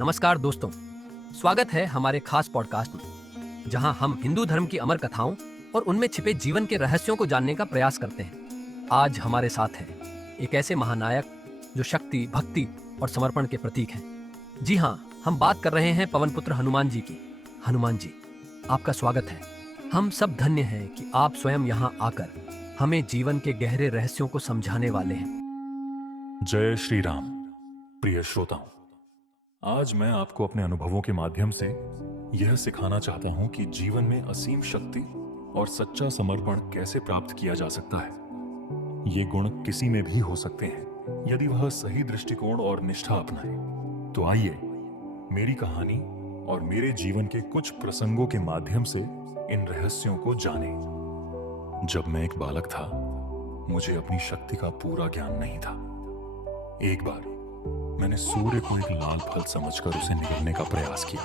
नमस्कार दोस्तों, स्वागत है हमारे खास पॉडकास्ट में जहां हम हिंदू धर्म की अमर कथाओं और उनमें छिपे जीवन के रहस्यों को जानने का प्रयास करते हैं। आज हमारे साथ है एक ऐसे महानायक जो शक्ति, भक्ति और समर्पण के प्रतीक हैं। जी हाँ, हम बात कर रहे हैं पवन पुत्र हनुमान जी की। हनुमान जी, आपका स्वागत है। हम सब धन्य हैं कि आप स्वयं यहाँ आकर हमें जीवन के गहरे रहस्यों को समझाने वाले हैं। जय श्री राम। प्रिय श्रोताओं, आज मैं आपको अपने अनुभवों के माध्यम से यह सिखाना चाहता हूं कि जीवन में असीम शक्ति और सच्चा समर्पण कैसे प्राप्त किया जा सकता है। ये गुण किसी में भी हो सकते हैं यदि वह सही दृष्टिकोण और निष्ठा अपनाए। तो आइए मेरी कहानी और मेरे जीवन के कुछ प्रसंगों के माध्यम से इन रहस्यों को जानें। जब मैं एक बालक था, मुझे अपनी शक्ति का पूरा ज्ञान नहीं था। एक बार मैंने सूर्य को एक लाल फल समझकर उसे निगलने का प्रयास किया।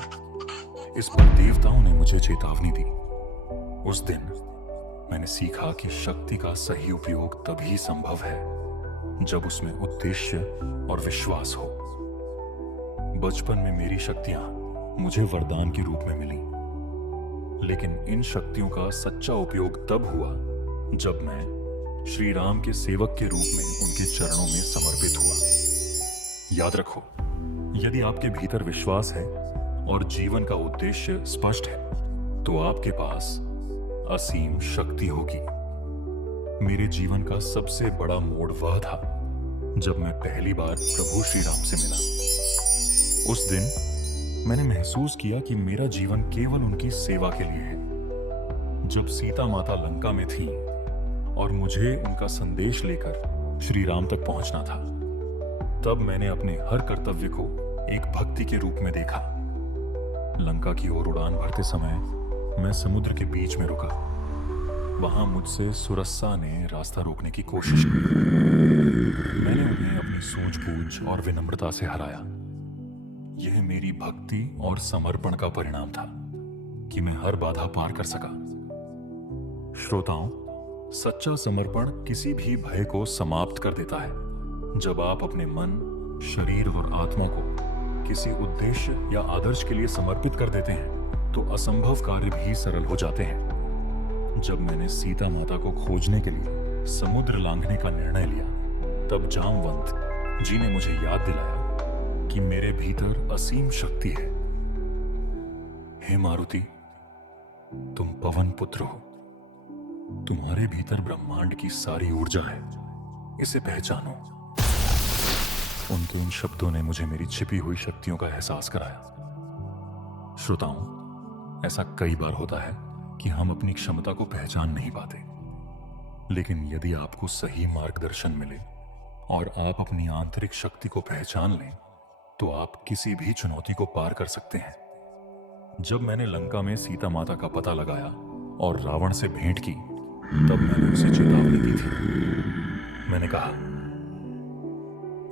इस पर देवताओं ने मुझे चेतावनी दी। उस दिन मैंने सीखा कि शक्ति का सही उपयोग तभी संभव है जब उसमें उद्देश्य और विश्वास हो। बचपन में मेरी शक्तियां मुझे वरदान के रूप में मिली, लेकिन इन शक्तियों का सच्चा उपयोग तब हुआ जब मैं श्री राम के सेवक के रूप में उनके चरणों में समर्पित हुआ। याद रखो, यदि आपके भीतर विश्वास है और जीवन का उद्देश्य स्पष्ट है, तो आपके पास असीम शक्ति होगी। मेरे जीवन का सबसे बड़ा मोड़ वह था जब मैं पहली बार प्रभु श्री राम से मिला। उस दिन मैंने महसूस किया कि मेरा जीवन केवल उनकी सेवा के लिए है। जब सीता माता लंका में थी और मुझे उनका संदेश लेकर श्री राम तक पहुंचना था, तब मैंने अपने हर कर्तव्य को एक भक्ति के रूप में देखा। लंका की ओर उड़ान भरते समय मैं समुद्र के बीच में रुका। वहां मुझसे सुरस्सा ने रास्ता रोकने की कोशिश की। मैंने उन्हें अपनी सूझबूझ और विनम्रता से हराया। यह मेरी भक्ति और समर्पण का परिणाम था कि मैं हर बाधा पार कर सका। श्रोताओं, सच्चा समर्पण किसी भी भय को समाप्त कर देता है। जब आप अपने मन, शरीर और आत्मा को किसी उद्देश्य या आदर्श के लिए समर्पित कर देते हैं, तो असंभव कार्य भी सरल हो जाते हैं। जब मैंने सीता माता को खोजने के लिए समुद्र लांघने का निर्णय लिया, तब जामवंत जी ने मुझे याद दिलाया कि मेरे भीतर असीम शक्ति है। हे मारुति, तुम पवन पुत्र हो। तुम्हारे भीतर ब्रह्मांड की सारी ऊर्जा है, इसे पहचानो। उनके इन शब्दों ने मुझे मेरी छिपी हुई शक्तियों का एहसास कराया। श्रोताओं, ऐसा कई बार होता है कि हम अपनी क्षमता को पहचान नहीं पाते, लेकिन यदि आपको सही मार्गदर्शन मिले और आप अपनी आंतरिक शक्ति को पहचान लें, तो आप किसी भी चुनौती को पार कर सकते हैं। जब मैंने लंका में सीता माता का पता लगाया और रावण से भेंट की, तब मैंने उसे चेतावनी दी थी। मैंने कहा,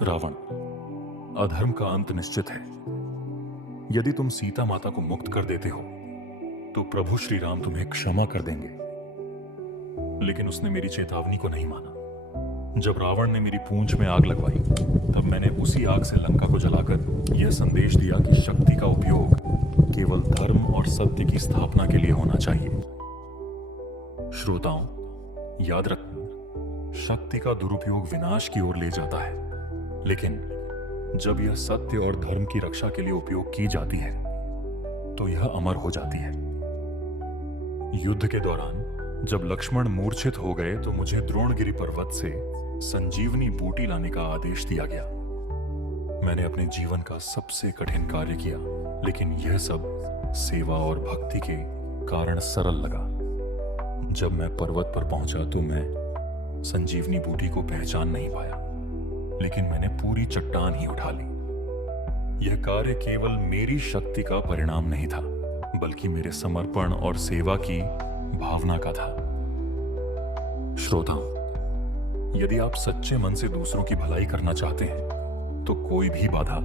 रावण, अधर्म का अंत निश्चित है। यदि तुम सीता माता को मुक्त कर देते हो, तो प्रभु श्री राम तुम्हें क्षमा कर देंगे। लेकिन उसने मेरी चेतावनी को नहीं माना। जब रावण ने मेरी पूंछ में आग लगवाई, तब मैंने उसी आग से लंका को जलाकर यह संदेश दिया कि शक्ति का उपयोग केवल धर्म और सत्य की स्थापना के लिए होना चाहिए। श्रोताओं, याद रखना, शक्ति का दुरुपयोग विनाश की ओर ले जाता है, लेकिन जब यह सत्य और धर्म की रक्षा के लिए उपयोग की जाती है, तो यह अमर हो जाती है। युद्ध के दौरान जब लक्ष्मण मूर्छित हो गए, तो मुझे द्रोणगिरि पर्वत से संजीवनी बूटी लाने का आदेश दिया गया। मैंने अपने जीवन का सबसे कठिन कार्य किया, लेकिन यह सब सेवा और भक्ति के कारण सरल लगा। जब मैं पर्वत पर पहुंचा, तो मैं संजीवनी बूटी को पहचान नहीं पाया, लेकिन मैंने पूरी चट्टान ही उठा ली। यह कार्य केवल मेरी शक्ति का परिणाम नहीं था, बल्कि मेरे समर्पण और सेवा की भावना का था। श्रोताओं, यदि आप सच्चे मन से दूसरों की भलाई करना चाहते हैं, तो कोई भी बाधा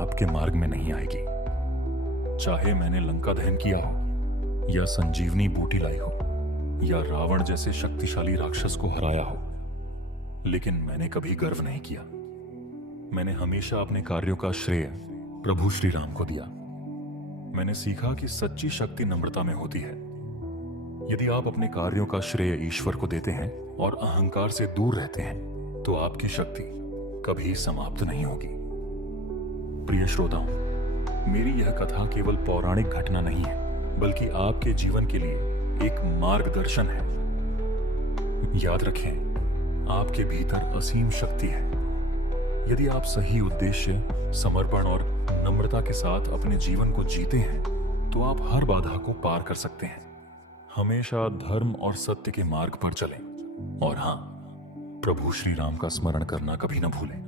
आपके मार्ग में नहीं आएगी। चाहे मैंने लंका दहन किया हो, या संजीवनी बूटी लाई हो, या रावण जैसे शक्तिशाली राक्षस को हराया हो, लेकिन मैंने कभी गर्व नहीं किया। मैंने हमेशा अपने कार्यों का श्रेय प्रभु श्री राम को दिया। मैंने सीखा कि सच्ची शक्ति नम्रता में होती है। यदि आप अपने कार्यों का श्रेय ईश्वर को देते हैं और अहंकार से दूर रहते हैं तो आपकी शक्ति कभी समाप्त नहीं होगी। प्रिय श्रोताओं, मेरी यह कथा केवल पौराणिक घटना नहीं है, बल्कि आपके जीवन के लिए एक मार्गदर्शन है। याद रखें, आपके भीतर असीम शक्ति है। यदि आप सही उद्देश्य, समर्पण और नम्रता के साथ अपने जीवन को जीते हैं तो आप हर बाधा को पार कर सकते हैं। हमेशा धर्म और सत्य के मार्ग पर चलें और हाँ, प्रभु श्री राम का स्मरण करना कभी न भूलें।